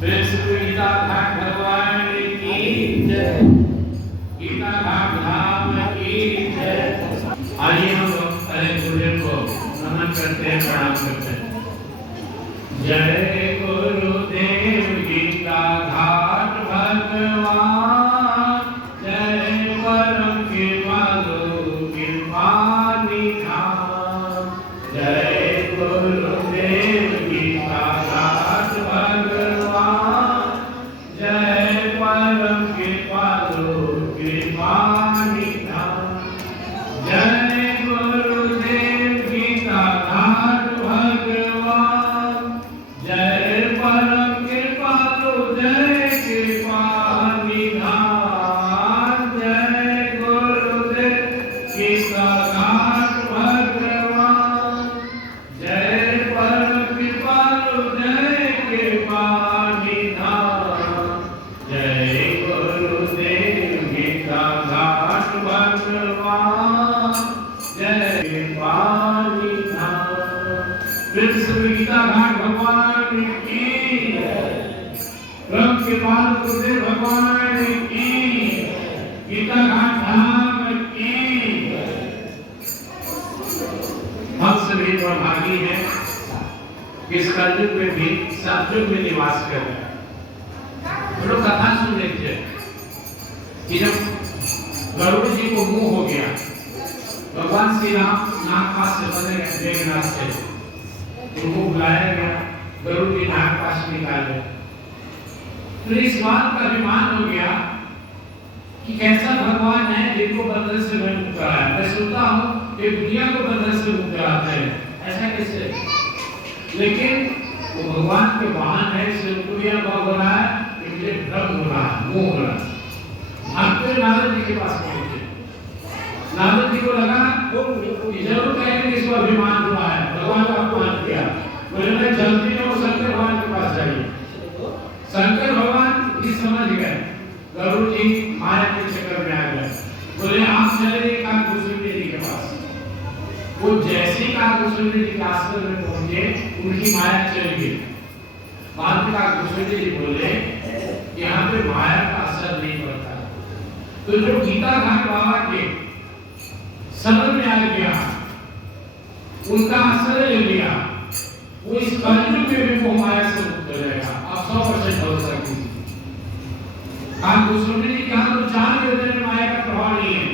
गीता घाट भगवान की जय, गीता घाट धाम की जय। आइए हम लोग पहले गुरुदेव को नमन करते हैं, प्रणाम करते हैं। जय गुरुदेव गीता घाट भगवान, जय परम कृपालु कृपा निधान। जय गुरुदेव गीता घाट भगवान, जय परम कृपालु कृपा निधान। जय गुरुदेव गीता घाट भगवान, जय परम कृपालु जय कृपा निधान। जय गुरुदेव गीता घाट भगवान, जय परम कृपालु जय कृपा निधान। जय गुरुदेव गीता घाट भगवान, जय कृपा निधान। गीता घाट भगवान की परम कृपालु गुरुदेव भगवान की, गीता घाट धाम की। हम सभी भागी हैं, इस कलयुग में भी सतयुग में निवास कर रहे हैं। लोग कथा सुन रहे थे कि जब गरुड़ जी को मुंह हो गया, भगवान श्री राम नागपाश से बने मेघनाथ से उनको बुलाया गया, गरुड़ जी नागपाश निकाले। तो इस बात का अभिमान हो गया कि कैसा भगवान है जिनको बंधन से मुक्त कराया। मैं सुनता हूँ कि दुनिया को बंधन से मुक्त कराते हैं, ऐसा कैसे? लेकिन वो भगवान के वाहन है, इसलिए उनको यह भाव हो रहा है कि मुझे भ्रम हो रहा है, मोह हो रहा है। भागते नारद जी के पास पहुंचे। नारद जी को लगा कि जरूर कहेंगे इसको अभिमान हुआ है, भगवान का अपमान किया। बोले मैं जल्दी में वो शंकर भगवान के पास जाइए। शंकर भगवान भी समझ गए गरुड़ जी माया के चक्कर में आ गए। बोले आप चले काकुशुंडी जी के पास। वो जैसे ही काकुशुंडी जी के आश्रम में पहुंचे, उनकी माया चली गई। बाद में काकुशुंडी जी बोले यहाँ पे माया का असर नहीं पड़ता। तो जो गीता घाट बाबा के शरण में आ गया, उनका आश्रय ले लिया, वो इस कलयुग में भी वो माया से मुक्त हो जाएगा। आप 100% भरोसा कीजिए। काकुशुंडी जी के हाथ तो जान देने में माया का प्रभाव नहीं है,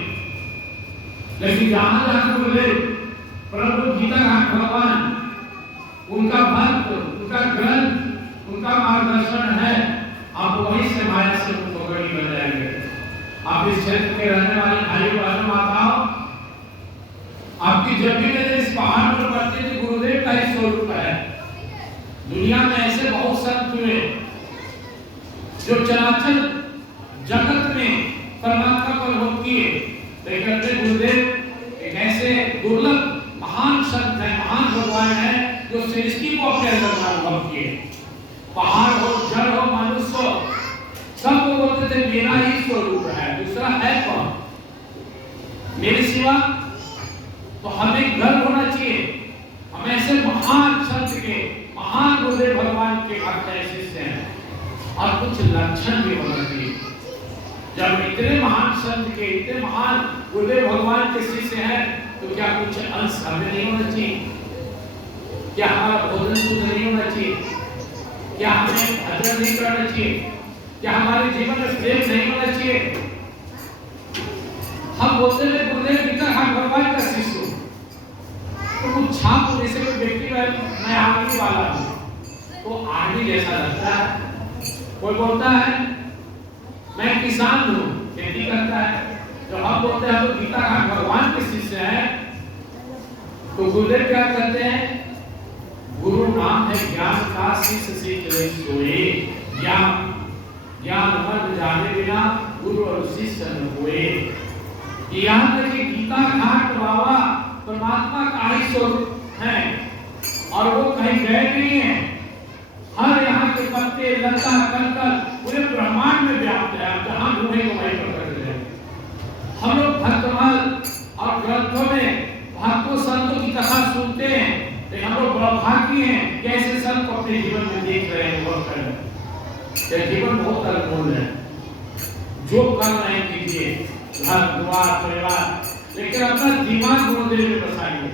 लेकिन जहां जहां बोले प्रभु गीता घाट भगवान, उनका भक्त, उनका ग्रंथ, उनका मार्गदर्शन है, आप वहीं से माया से मुक्त होकर निकल जाएंगे। आप इस क्षेत्र के रहने वाले भाई बहनों माताओं, आपकी जब भी नजर इस पहाड़ पर पड़ती है, गुरुदेव का ही स्वरूप है। दुनिया में ऐसे बहुत संत हुए जो चराचर जगत में परमात्मा को अनुभव किए, लेकिन गुरुदेव एक ऐसे दुर्लभ महान संत है, महान भगवान है जो सृष्टि को अपने अंदर अनुभव किए। पहाड़ हो, जड़ हो, मनुष्य हो, सब लोग बोलते थे मेरा ही स्वरूप है, दूसरा है कौन मेरे सिवा? तो हमें गर्व होना चाहिए, हम ऐसे महान संत के, महान गुरुदेव भगवान के भक्त शिष्य हैं। और कुछ लक्षण भी होना चाहिए। जब इतने महान संत के, इतने महान गुरुदेव भगवान के शिष्य हैं, तो क्या कुछ अंश हमें नहीं होना चाहिए? क्या हमारा भोजन शुद्ध नहीं होना चाहिए? क्या हमें भजन नहीं करना चाहिए? क्या हमारे जीवन में प्रेम नहीं होना चाहिए? हम बोलते हैं गुरुदेव गीता घाट भगवान का शिष्य, तो कुछ छाप होने से कोई व्यक्ति मैं आगे वाला हूँ तो आगे जैसा लगता है। कोई बोलता है मैं किसान हूँ, खेती करता है, तो हम बोलते हैं तो गीता घाट भगवान के शिष्य हैं, तो गुरुदेव क्या कहते हैं? गुरु नाम है ज्ञान का, शिष्य सीख ले सोए। ज्ञान मत जाने बिना गुरु और शिष्य न हुए। यहाँ तक कि गीता घाट बाबा परमात्मा का ही स्वरूप है, और वो कहीं गए नहीं है। हर यहाँ के पत्ते, लता, कंकर पूरे ब्रह्मांड में व्याप्त है। आप जहाँ ढूंढेंगे वहीं पर कर रहे हैं। हम लोग भक्तमाल और ग्रंथों में भक्तों संतों की कथा सुनते हैं, लेकिन हम लोग भाग्य हैं कैसे संत को अपने जीवन में देख रहे हैं, वो कर रहे हैं। ये जीवन बहुत अनमोल है। जो कर रहे कीजिए, घर द्वार परिवार, लेकिन अपना दिमाग गुरुदेव में बसाइए,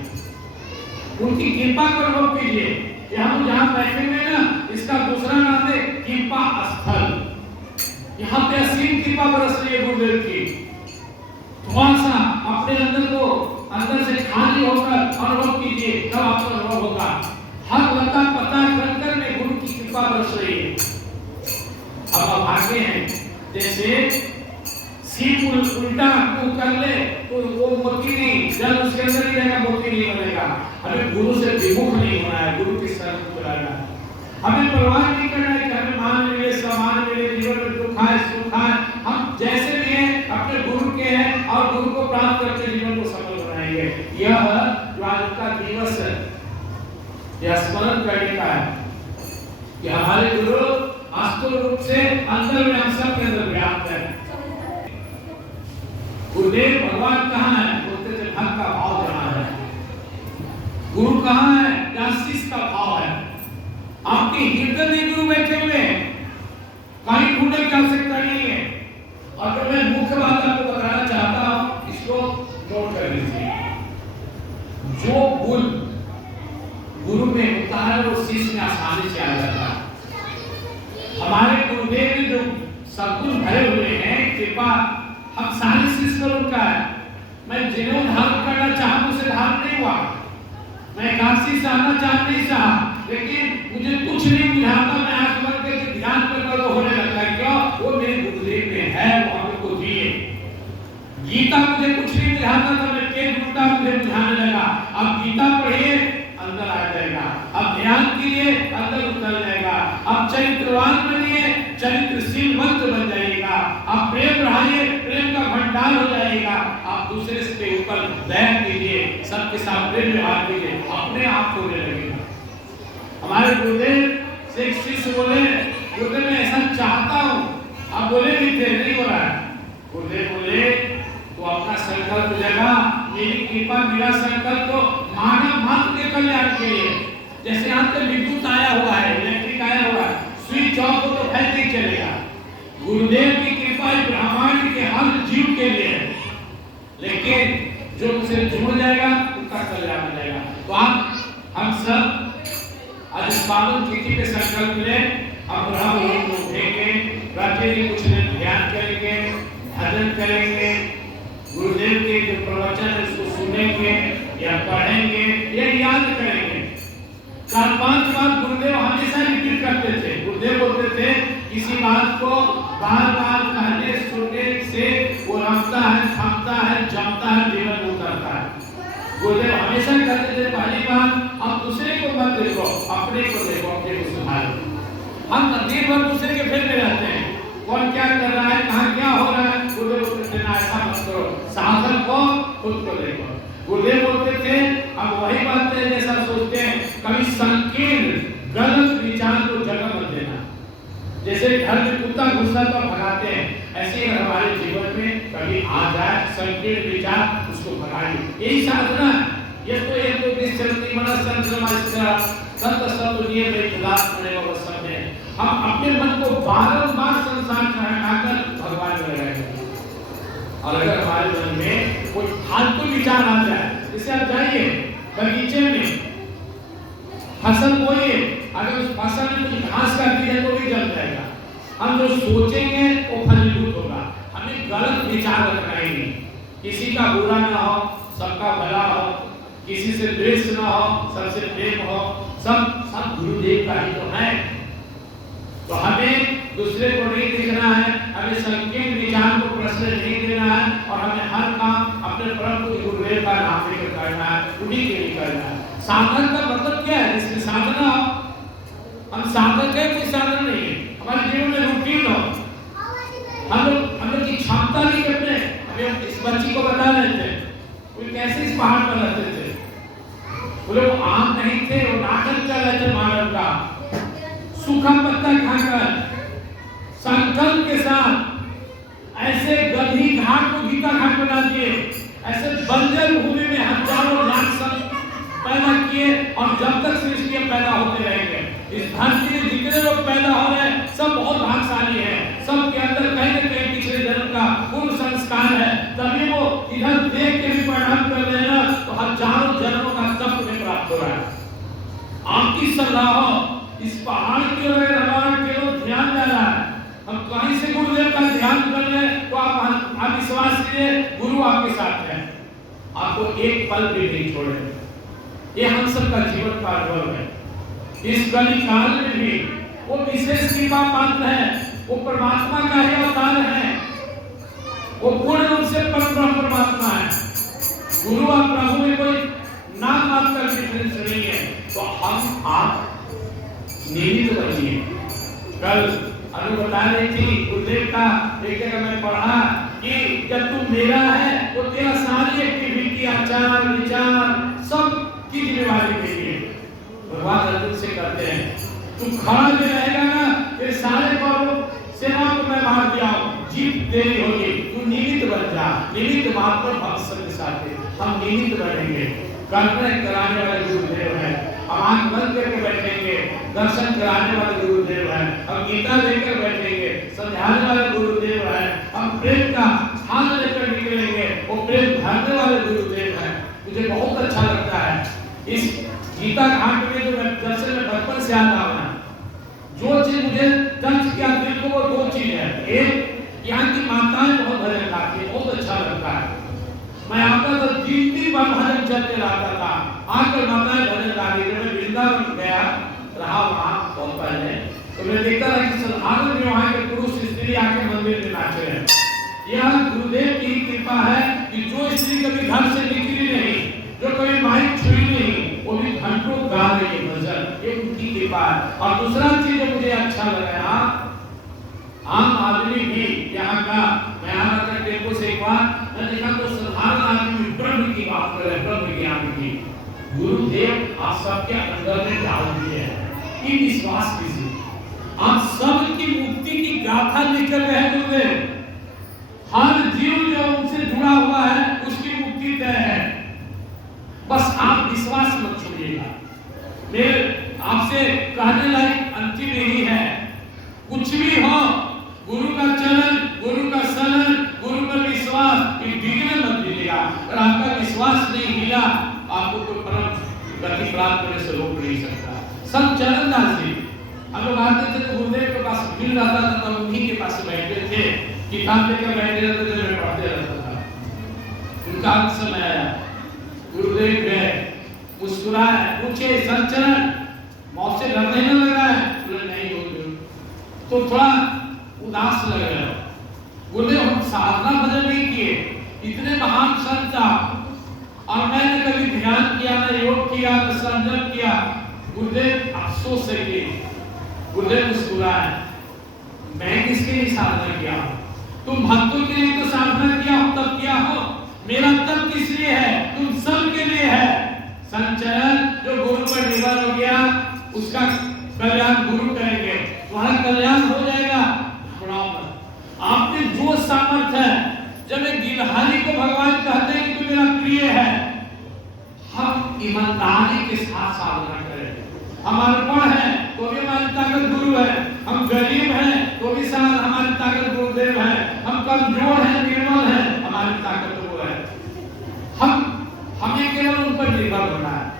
उनकी कृपा का अनुभव कीजिए। हम जहाँ बैठे हुए ना, इसका दूसरा नाम है कृपा स्थल। यहाँ पे असीम कृपा बरस रही है गुरुदेव की। थोड़ा सा अपने अंदर को अंदर से खाली होकर अनुभव कीजिए, तब आपको अनुभव होगा। हर लता पता कर में गुरु की कृपा बरस रही है। अब भाग्य हैं, जैसे सीप उल्टा तू कर ले तो वो मोती नहीं, जल उसके अंदर ही रहेगा, मोती नहीं बनेगा। हमें गुरु से विमुख नहीं होना है, गुरु के शरण में रहना है। हमें परवाह नहीं करना है कि हमें मान मिले, सम्मान मिले, जीवन में दुख आए सुख आए, हम जैसे भी हैं अपने गुरु के हैं और गुरु को प्राप्त करके जीवन को सफल बनाएंगे। यह जो आज का दिवस है, यह स्मरण करने का है कि हमारे गुरु वास्तव रूप से अंदर में हम सब के अंदर व्याप्त है। गुरुदेव भगवान कहाँ है? बोलते थे भक्त का भाव जहाँ है। गुरु कहाँ है? जहाँ शिष्य का भाव है। आपके हृदय में गुरु बैठे हुए हैं, कहीं ढूंढने की आवश्यकता नहीं है। और तो मैं मुख्य बात आपको बताना चाहता हूँ, इसको नोट कर लीजिए। जो गुण गुरु में होता है वो शिष्य में आसानी से आ जाता है। हमारे गुरुदेव में जो सद्गुण भरे हुए हैं, कृपा हम सारे शिष्य पर उनका है। मैं जिन्हें धारण करना चाहा उसे धारण नहीं हुआ, मैं काशी से आना चाह नहीं चाहा, लेकिन मुझे कुछ नहीं बुझाता, मैं आंख बंद करके ध्यान करता तो होने लगता है। क्यों? वो मेरे गुरुदेव में है, वो हमको दिए। गीता मुझे कुछ नहीं बुझाता था, मैं केवल ढूंढता मुझे बुझाने लगा। अब गीता पढ़िए अंदर आ जाएगा, अब ध्यान कीजिए अंदर उतर जाएगा, अब चरित्रवान बनिए चरित्रशीलवंत बन जाइएगा, आप प्रेम बढ़ाइए प्रेम का भंडार हो जाएगा, आप दूसरे के ऊपर दया कीजिए, सबके साथ प्रेम व्यवहार कीजिए, अपने आप होने लगेगा। हमारे गुरुदेव से एक शिष्य बोले, गुरुदेव मैं ऐसा चाहता हूँ। आप बोले भी थे, नहीं बोला है। गुरुदेव बोले तो अपना संकल्प जगा, मेरी कृपा मेरा संकल्प तो मानव मात्र के कल्याण के लिए। जैसे यहाँ पे विद्युत आया हुआ है, इलेक्ट्रिक आया हुआ है, स्विच ऑफ हो तो फैलते ही चलेगा। गुरुदेव की कृपा ब्रह्मांड के हर जीव के लिए है, लेकिन जो उसे जुड़ जाएगा उसका कल्याण हो जाएगा। तो आप हम सब आज पावन तिथि पे संकल्प लें, अब हम उठेंगे, रात्रि कुछ दिन ध्यान करेंगे, भजन करेंगे, गुरुदेव के जो प्रवचन है उसको सुनेंगे या पढ़ेंगे या याद करेंगे। 4-5 बार गुरुदेव हमेशा रिपीट करते थे। गुरुदेव बोलते थे किसी बात को बार-बार कहने सुनने से वो रमता है, थमता है, जमता है, जीवन में उतरता है। गुरुदेव हमेशा कहते थे पहली बात आप दूसरे को मत देखो, अपने को देखो, अपने को संभालो। हम दिन भर दूसरे के फेर में रहते हैं, कौन क्या कर रहा है, कहाँ क्या हो रहा है। गुरुदेव बोलते थे ना ऐसा मत करो, साधन को खुद को देखो। गुरुदेव बोलते थे अब वही बात है जैसा सोचते हैं, कभी संकीर्ण गलत विचार को जगह मत देना। जैसे घर में कुत्ता घुसता तो भगाते हैं, ऐसे ही हमारे जीवन में कभी आ जाए संकीर्ण विचार, उसको भगाइए। यही साधना है। ये तो एक तो निश्चलती मन संसमाइस्का संत सब नियम में उदास होने वाला सब है। हम अपने मन को बारंबार संसार में हटाकर भगवान में लगाएंगे। और अगर हमारे मन में कोई फालतू विचार आ जाए, जैसे आप जाइए बगीचे में फसल बोइए, अगर उस फसल में कुछ घास काटी है तो भी जल जाएगा। हम जो सोचेंगे वो फलीभूत होगा। हमें गलत विचार रखना ही नहीं। किसी का बुरा ना हो, सबका भला हो, किसी से द्वेष ना हो, सबसे प्रेम हो, सब गुरुदेव का ही तो है। तो हमें दूसरे को नहीं देखना है, हमें संकीर्ण विचार को प्रश्न नहीं देना है, और हमें हर काम अपने परम गुरुदेव का नाम लेकर करना है, उन्हीं के लिए करना है। साधन का मतलब क्या है? इसमें साधना हो, हम साधक है, कोई साधन नहीं है। हमारे जीवन में रूटीन हो, हम लोग की क्षमता नहीं करते। हमें इस बच्ची को बता रहे थे, वो कैसे इस पहाड़ पर रहते थे। वो लोग आम नहीं थे, वो नाटक कर रहे थे मानव का, सूखा पत्ता खाकर संकल्प के साथ ऐसे गधी घाट को गीता घाट बना दिए, ऐसे बंजर भूमि में हजारों लाख संत पैदा किए, और जब तक सृष्टि पैदा होते रहेंगे। इस धरती में जितने लोग पैदा हो रहे हैं सब बहुत भाग्यशाली रहा हो, इस पहाड़ की ओर हमारा केवल ध्यान जा रहा है, हम कहीं से गुरुदेव का ध्यान कर ले तो आप विश्वास कीजिए गुरु आपके साथ है, आपको एक पल भी नहीं छोड़े। ये हम सबका जीवन का अनुभव है। इस कली काल में भी वो विशेष कृपा पात्र है, वो परमात्मा का ही अवतार है, वो पूर्ण रूप से परमात्मा है। गुरु और प्रभु में कोई नाम मात्र का डिफरेंस नहीं है। तो हम आप निमित्त बनिए। कल अनु बता रही थी गुरुदेव का एक जगह मैं पढ़ा कि जब तू मेरा है तो तेरा सारी एक्टिविटी, आचार विचार सब की जिम्मेवारी मेरी है। भगवान अर्जुन से कहते हैं तू खड़ा भी रहेगा ना, तेरे सारे कौरव सेना को मैं मार दिया, जीत तेरी होगी, तू निमित्त बन जा। निमित्त मात्र भक्त के साथ है, हम निमित्त बनेंगे। कल्पना कराने वाले गुरुदेव है, हम आंख बंद करके बैठेंगे, दर्शन कराने वाले गुरुदेव है, हम गीता लेकर बैठेंगे, समझाने वाले गुरुदेव है, हम प्रेम का स्थान लेकर निकलेंगे, वो प्रेम भरने वाले गुरुदेव है। मुझे बहुत अच्छा लगता है इस गीता घाट में जो मैं दर्शन में बचपन से आता हूं, जो चीज मुझे टच किया दिल को, वो दो चीज है। एक, यहाँ की माताएं बहुत भजन गाती है, बहुत अच्छा लगता है। मैं आता था 3 बार भजन चलते रहता था, आकर माताएं भजन गा रही थी। मैं वृंदावन गया रहा वहां बहुत पहले, तो मैं देखता था कि साधारण में वहां के पुरुष स्त्री आके मंदिर में नाचे हैं। यह गुरुदेव की कृपा है कि जो स्त्री कभी घर से निकली नहीं, जो कभी माइक छुई नहीं, वो भी घंटों गा रही है भजन, ये उनकी कृपा है। और दूसरा चीज जो मुझे अच्छा लगा, आम आदमी भी यहाँ का, मैं आ रहा था टेम्पो से एक बार, मैं देखा तो साधारण आदमी ब्रह्म की बात कर रहे, ब्रह्म ज्ञान की। गुरुदेव आप सबके अंदर में डाल दिए हैं कि विश्वास कीजिए, आप सब की मुक्ति की गाथा लेकर गए गुरुदेव। हर जीव जो उनसे जुड़ा हुआ है उसकी मुक्ति तय है, बस आप विश्वास मत छोड़िएगा। मेरे आपसे कहने लायक अंतिम यही है, कुछ भी हो गुरु का चरण, गुरु का शरण, गुरु पर विश्वास, ये डिगने मत दीजिएगा। अगर आपका विश्वास नहीं मिला आपको कोई परम गति प्राप्त करने से रोक नहीं सकता। सब चरणदास जी हम लोग आते थे तो गुरुदेव के पास मिल जाता था, तब उन्हीं के पास बैठते थे, किताब लेकर बैठे रहते थे, मैं पढ़ते रहता था। उनका अंत समय आया, गुरुदेव गए, मुस्कुराए, पूछे संचरण मौत से डरने न लगा है? बोले नहीं गुरुदेव, तो थोड़ा उदास लग रहा है। बोले हम साधना भजन नहीं किए, इतने महान संत और मैंने कभी ध्यान किया, ना योग किया, ना संयम किया। गुरुदेव अफसोस है कि गुरुदेव मुस्कुराए, मैं किसके लिए साधना किया? तुम भक्तों के लिए तो साधना किया हो, तब किया हो, मेरा तब किस लिए है? तुम सब के लिए है। संचरण जो गुरु पर निर्भर हो गया उसका कल्याण गुरु करेंगे, तुम्हारा कल्याण हो जाएगा। आपने जो सामर्थ्य है, जब एक गिलहारी को भगवान कहते हैं कि तू मेरा प्रिय है, हम ईमानदारी के साथ साधना करें। हम अर्पण है तो भी हमारी ताकत गुरु है, हम गरीब हैं तो भी साथ हमारी ताकत गुरुदेव है, हम कमजोर हैं, निर्बल हैं, हमारी ताकत वो है। हमें केवल उन पर निर्भर होना है।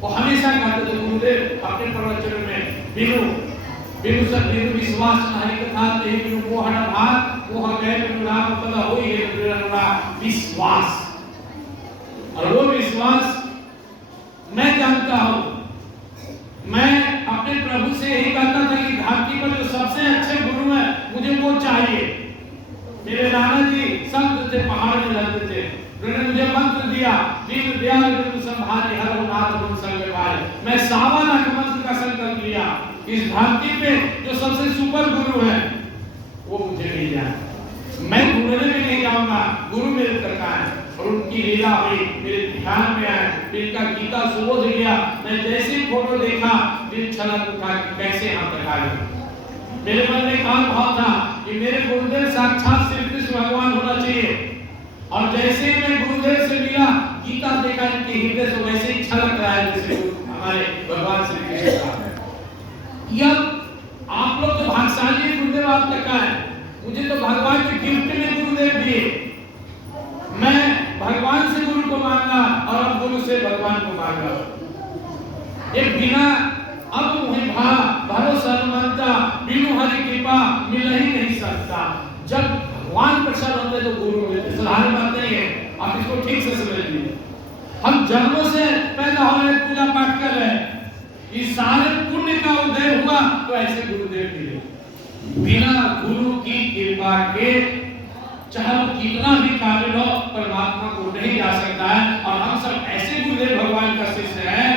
वो हमेशा कहते थे गुरुदेव अपने प्रवचन में, बिनु सब बिनु विश्वास नहीं कथा ते बिनु मोह न भाग, मोह गए बिनु राम पद होई है बिनु विश्वास। और वो विश्वास मैं जानता हूं, मैं अपने प्रभु से यही कहता था कि धरती पर जो सबसे अच्छे गुरु हैं मुझे वो चाहिए। मेरे नाना जी संत थे, पहाड़ में रहते थे, उन्होंने मुझे मंत्र दिया, दीन दयाल गुरु संभाले हर नाथ गुण संग पाए। मैं 1.25 लाख मंत्र का संकल्प लिया, इस धरती पे जो सबसे सुपर गुरु है वो मुझे मिल जाए। मैं ढूंढने में नहीं जाऊंगा, गुरु मेरे तक आए और उनकी लीला हुई, मेरे ध्यान में आए, इनका गीता सुबोध गया। मैं जैसे फोटो देखा दिल छलक उठा कि कैसे यहाँ तक आए। मेरे मन में एक भाव था कि मेरे गुरुदेव साक्षात श्री कृष्ण भगवान होना चाहिए। और जैसे ही मैं गुरुदेव से मिला, गीता देखा इनके हृदय से वैसे ही छलक रहा है जैसे हमारे भगवान श्री कृष्ण का। यह आप लोग तो भाग्यशाली गुरुदेव आप तक आए, मुझे तो भगवान के गिफ्ट में गुरुदेव दिए। मैं भगवान से गुरु को मांगा और अब गुरु से भगवान को मांगा। एक बिना अब बिनु हरि कृपा मिल ही नहीं सकता। जब भगवान प्रसन्न होते तो गुरु मिलते। साधारण बात नहीं है, आप इसको ठीक से समझ लीजिए। हम जन्मों से पैदा हो रहे, पूजा पाठ कर रहे, इस सारे पुण्य का उदय हुआ तो ऐसे गुरुदेव मिले। बिना गुरु की कृपा के चाहे वो कितना भी काबिल हो, परमात्मा को नहीं जा सकता है। और हम सब ऐसे गुरुदेव भगवान का शिष्य है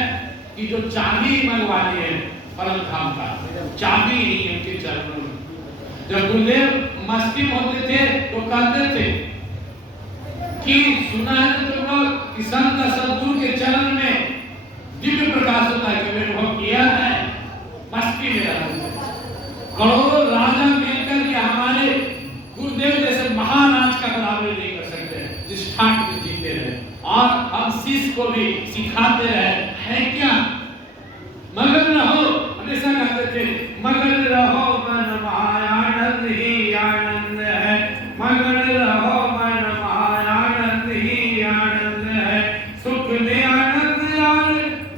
कि जो चाबी मंगवानी है परम धाम का, चाबी नहीं उनके चरणों में। जब गुरुदेव मस्ती में होते थे तो कहते थे कि सुना है तुम लोग कि संत सद्गुरु के चरण में दिव्य प्रकाश होता है, कि अनुभव किया है। मस्ती में रहते करोड़ों राजा मिलकर के हमारे गुरुदेव जैसे महाराज का बराबरी नहीं कर सकते, जिस ठाट में जीते रहे। और हम शिष्य को भी सिखाते रहे है क्या, मगन रहो, हमेशा कहते थे मगन रहो मन माया आनंद ही आनंद है, मगन रहो मन माया आनंद ही आनंद है, सुख में आनंद और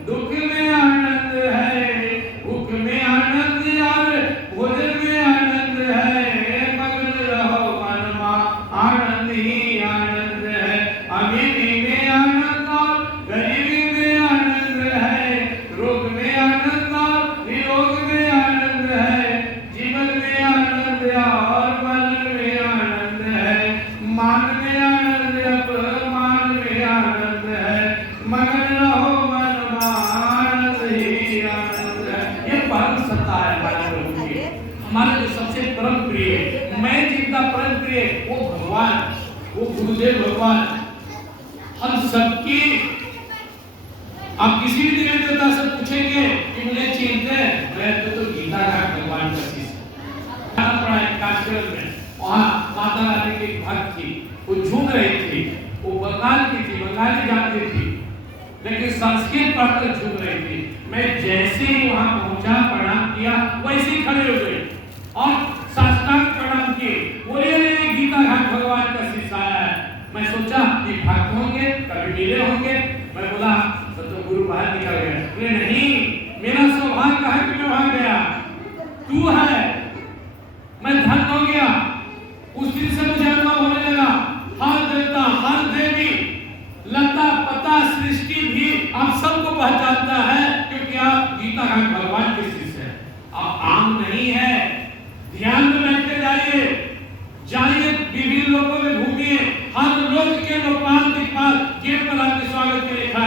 दुख में आनंद है, भूख में आनंद और भोजन में आनंद है, मगन रहो मन माया आनंद ही आनंद है, अमीरी में आनंद और गरीबी में आनंद है, रोग में आनंद और निरोग में आनंद है, जीवन में आनंद और मन में आनंद है, मान में आनंद अपमान में आनंद है, मगन रहो मन आनंद ही आनंद है। ये परम सत्ता है हमारे प्रभु की, हमारे जो सबसे परम प्रिय, मैं जिनका परम प्रिय वो भगवान, वो गुरुदेव भगवान हम सबकी। आप किसी भी देवी देवता से पूछेंगे कि मुझे चिन्हते हैं, मैं तो गीता का भगवान का शिष्य पढ़ा है काश्मीर में। वहाँ माता रानी की एक भक्त थी, वो झूम रही थी, वो बंगाल की थी, बंगाली जाति थी, लेकिन संस्कृत पढ़कर झूम रही थी। मैं जैसे ही वहाँ पहुँचा, प्रणाम किया, वैसे ही खड़े हो गए और साष्टांग प्रणाम किए। बोले गीता घाट भगवान का शिष्य आया है। मैं सोचा कि भक्त होंगे, कभी मिले होंगे। मैं बोला तो गुरु बाहर निकल गया। बोले नहीं, मेरा सौभाग्य है कि मैं वहां गया, तू है, मैं धन हो गया। उस दिन से मुझे अनुभव होने लगा, हर देवता, हर देवी, लता पता सृष्टि भी आप सबको पहचानता है, क्योंकि आप गीता घाट भगवान के शिष्य हैं। आप आम नहीं है। ध्यान में बैठते जाइए विभिन्न लोगों में घूमिए, हर लोक के लोकपाल दिक्पाल गेट पर आपके स्वागत के लिखा